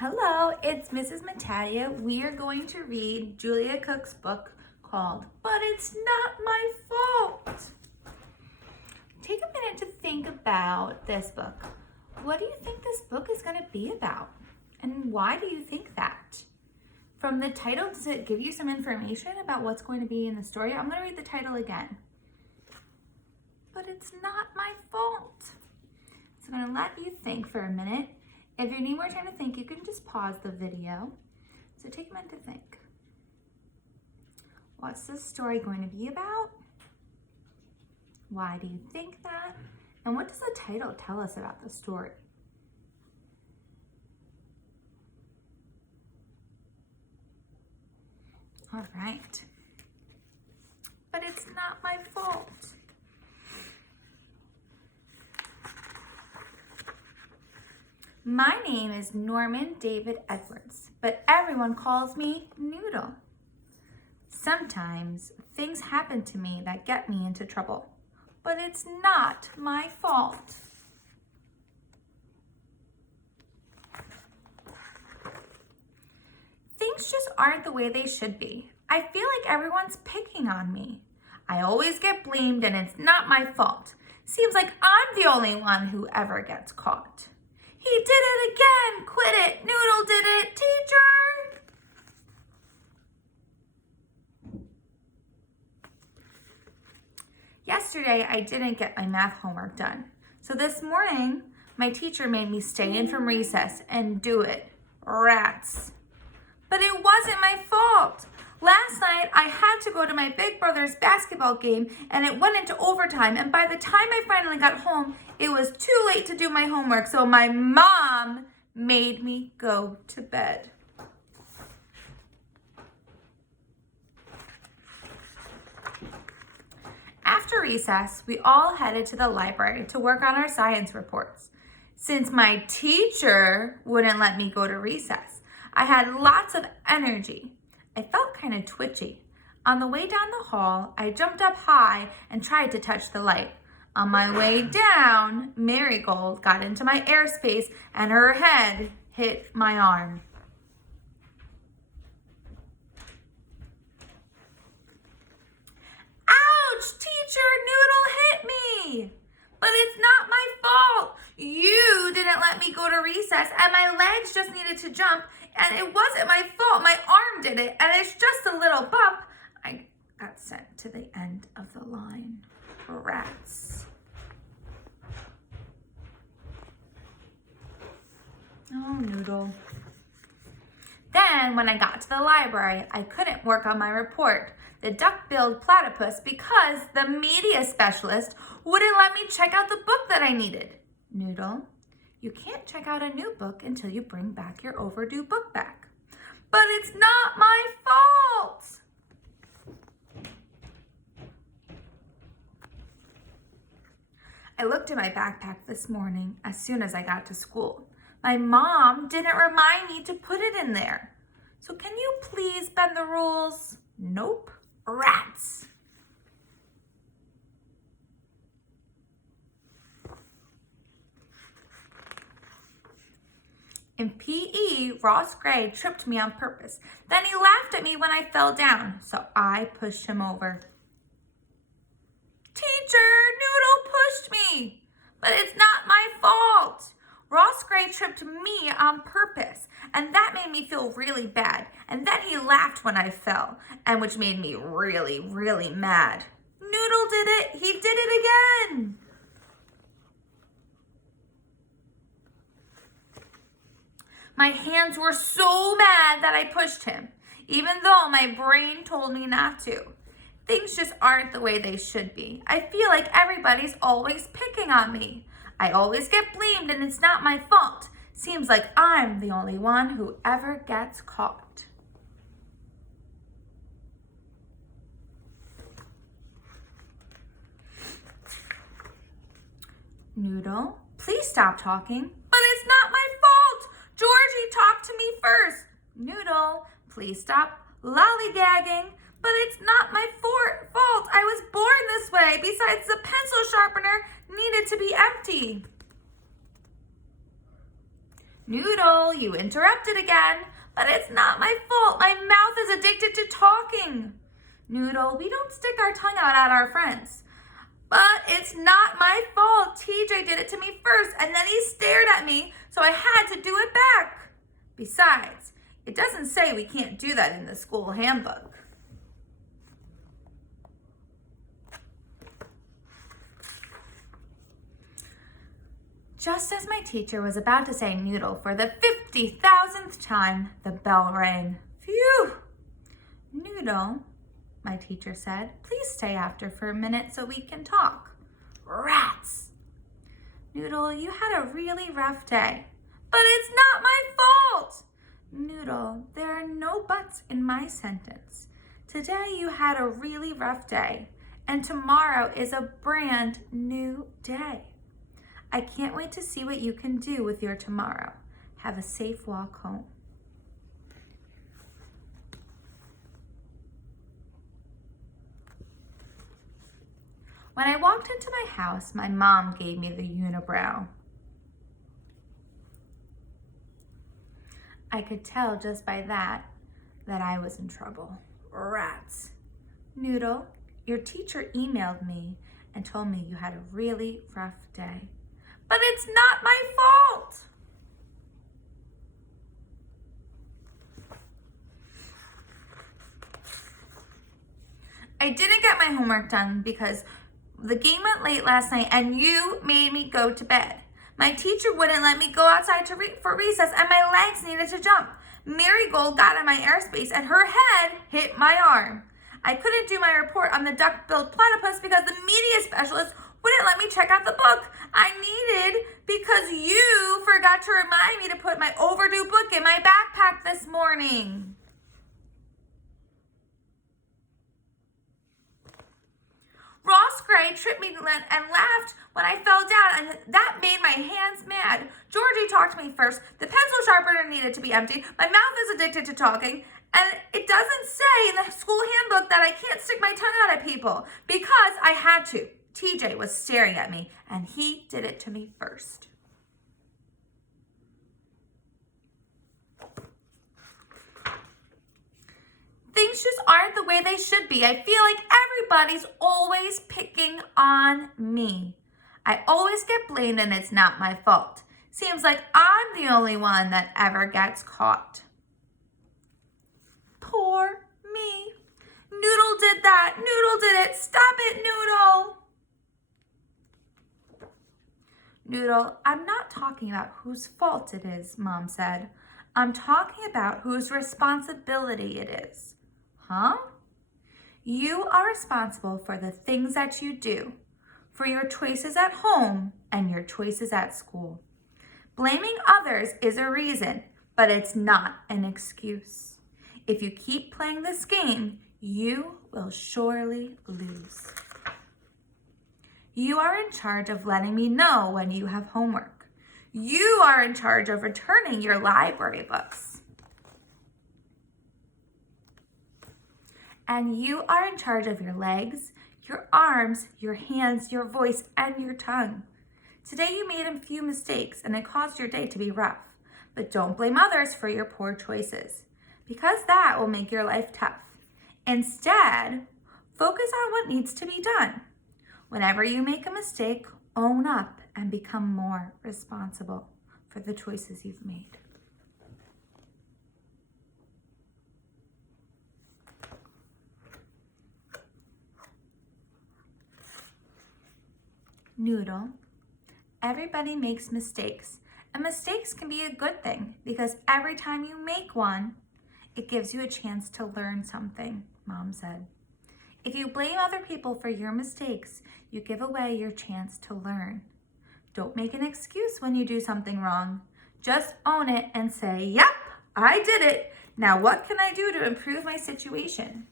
Hello, it's Mrs. Matatia. We are going to read Julia Cook's book called But It's Not My Fault. Take a minute to think about this book. What do you think this book is going to be about? And why do you think that? From the title, does it give you some information about what's going to be in the story? I'm going to read the title again. But it's not my fault. So I'm going to let you think for a minute. If you need more time to think, you can just pause the video. So take a minute to think. What's this story going to be about? Why do you think that? And what does the title tell us about the story? All right. But it's not my fault. My name is Norman David Edwards, but everyone calls me Noodle. Sometimes things happen to me that get me into trouble, but it's not my fault. Things just aren't the way they should be. I feel like everyone's picking on me. I always get blamed and it's not my fault. Seems like I'm the only one who ever gets caught. He did it again! Quit it! Noodle did it! Teacher! Yesterday, I didn't get my math homework done. So this morning, my teacher made me stay in from recess and do it. Rats. But it wasn't my fault. Last night, I had to go to my big brother's basketball game and it went into overtime. And by the time I finally got home, it was too late to do my homework. So my mom made me go to bed. After recess, we all headed to the library to work on our science reports. Since my teacher wouldn't let me go to recess, I had lots of energy. I felt kind of twitchy. On the way down the hall, I jumped up high and tried to touch the light. On my way down, Marigold got into my airspace and her head hit my arm. Ouch, teacher, Noodle hit me. But it's not my fault. You didn't let me go to recess and my legs just needed to jump and it wasn't my fault. My arm did it and it's just a little bump. I got sent to the end of the line. Rats. Oh, Noodle. Then when I got to the library, I couldn't work on my report, the duck-billed platypus, because the media specialist wouldn't let me check out the book that I needed. Noodle, you can't check out a new book until you bring back your overdue book back. But it's not my fault. I looked in my backpack this morning as soon as I got to school. My mom didn't remind me to put it in there. So can you please bend the rules? Nope. Rats. In PE, Ross Gray tripped me on purpose. Then he laughed at me when I fell down, so I pushed him over. Teacher, Noodle pushed me, but it's not my fault. Ross Gray tripped me on purpose, and that made me feel really bad. And then he laughed when I fell, and which made me really, really mad. Noodle did it. He did it again. My hands were so mad that I pushed him, even though my brain told me not to. Things just aren't the way they should be. I feel like everybody's always picking on me. I always get blamed and it's not my fault. Seems like I'm the only one who ever gets caught. Noodle, please stop talking. But it's not my fault. Georgie talked to me first. Noodle, please stop lollygagging. But it's not my fault. I was born this way. Besides, the pencil sharpener needed to be empty. Noodle, you interrupted again. But it's not my fault. My mouth is addicted to talking. Noodle, we don't stick our tongue out at our friends. But it's not my fault. TJ did it to me first, and then he stared at me, so I had to do it back. Besides, it doesn't say we can't do that in the school handbook. Just as my teacher was about to say noodle for the 50,000th time, the bell rang. Phew! Noodle, my teacher said, please stay after for a minute so we can talk. Rats! Noodle, you had a really rough day. But it's not my fault! Noodle, there are no buts in my sentence. Today you had a really rough day, and tomorrow is a brand new day. I can't wait to see what you can do with your tomorrow. Have a safe walk home. When I walked into my house, my mom gave me the unibrow. I could tell just by that I was in trouble. Rats. Noodle, your teacher emailed me and told me you had a really rough day. But it's not my fault. I didn't get my homework done because the game went late last night and you made me go to bed. My teacher wouldn't let me go outside for recess and my legs needed to jump. Marigold got in my airspace and her head hit my arm. I couldn't do my report on the duck-billed platypus because the media specialist wouldn't let me check out the book I needed because you forgot to remind me to put my overdue book in my backpack this morning. Ross Gray tripped me and laughed when I fell down, and that made my hands mad. Georgie talked to me first. The pencil sharpener needed to be emptied. My mouth is addicted to talking. And it doesn't say in the school handbook that I can't stick my tongue out at people because I had to. TJ was staring at me, and he did it to me first. Things just aren't the way they should be. I feel like everybody's always picking on me. I always get blamed, and it's not my fault. Seems like I'm the only one that ever gets caught. Poor me. Noodle did that. Noodle did it. Stop it, Noodle. Noodle, I'm not talking about whose fault it is, Mom said. I'm talking about whose responsibility it is. Huh? You are responsible for the things that you do, for your choices at home and your choices at school. Blaming others is a reason, but it's not an excuse. If you keep playing this game, you will surely lose. You are in charge of letting me know when you have homework. You are in charge of returning your library books. And you are in charge of your legs, your arms, your hands, your voice, and your tongue. Today you made a few mistakes and it caused your day to be rough. But don't blame others for your poor choices, because that will make your life tough. Instead, focus on what needs to be done. Whenever you make a mistake, own up and become more responsible for the choices you've made. Noodle, everybody makes mistakes, and mistakes can be a good thing because every time you make one, it gives you a chance to learn something, Mom said. If you blame other people for your mistakes, you give away your chance to learn. Don't make an excuse when you do something wrong. Just own it and say, yep, I did it. Now what can I do to improve my situation?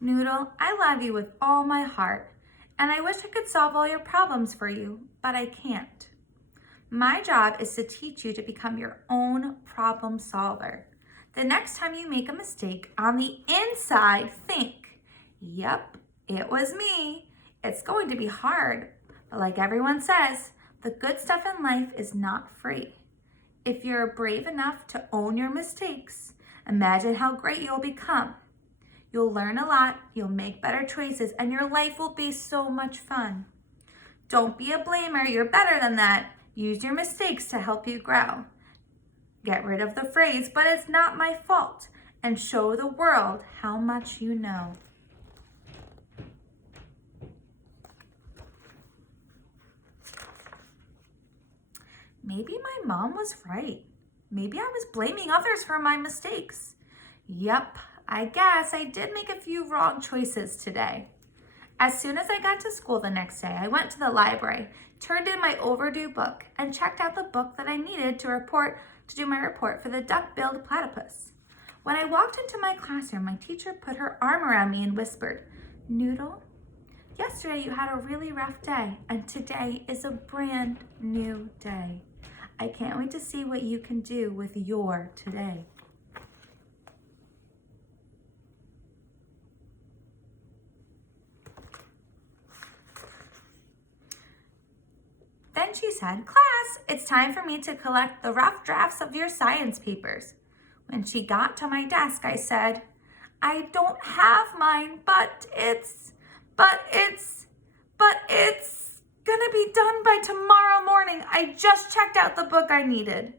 Noodle, I love you with all my heart, and I wish I could solve all your problems for you, but I can't. My job is to teach you to become your own problem solver. The next time you make a mistake, on the inside, think, yep, it was me. It's going to be hard, but like everyone says, the good stuff in life is not free. If you're brave enough to own your mistakes, imagine how great you'll become. You'll learn a lot, you'll make better choices, and your life will be so much fun. Don't be a blamer, you're better than that. Use your mistakes to help you grow. Get rid of the phrase, but it's not my fault, and show the world how much you know. Maybe my mom was right. Maybe I was blaming others for my mistakes. Yep, I guess I did make a few wrong choices today. As soon as I got to school the next day, I went to the library, turned in my overdue book, and checked out the book that I needed to do my report for the duck-billed platypus. When I walked into my classroom, my teacher put her arm around me and whispered, "Noodle, yesterday you had a really rough day, and today is a brand new day. I can't wait to see what you can do with your today." Then she said, "Class, it's time for me to collect the rough drafts of your science papers." When she got to my desk, I said, "I don't have mine, but it's gonna be done by tomorrow morning. I just checked out the book I needed."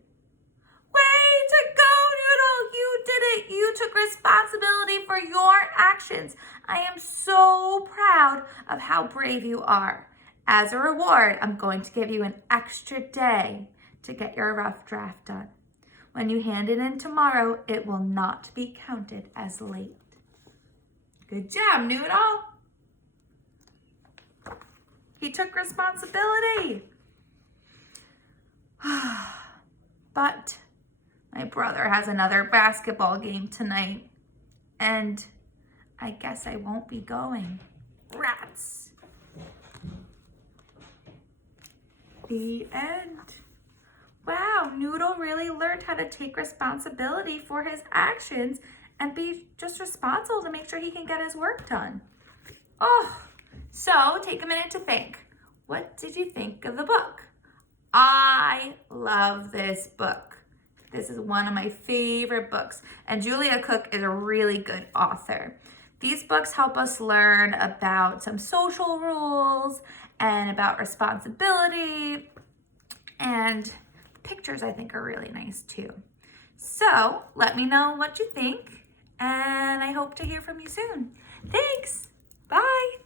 Way to go, Noodle! You did it! You took responsibility for your actions. I am so proud of how brave you are. As a reward, I'm going to give you an extra day to get your rough draft done. When you hand it in tomorrow, it will not be counted as late. Good job, Noodle! He took responsibility. But my brother has another basketball game tonight, and I guess I won't be going. Rats. The end. Wow, Noodle really learned how to take responsibility for his actions and be just responsible to make sure he can get his work done. Oh, so take a minute to think. What did you think of the book? I love this book. This is one of my favorite books, and Julia Cook is a really good author. These books help us learn about some social rules and about responsibility, and pictures I think are really nice too. So let me know what you think, and I hope to hear from you soon. Thanks. Bye.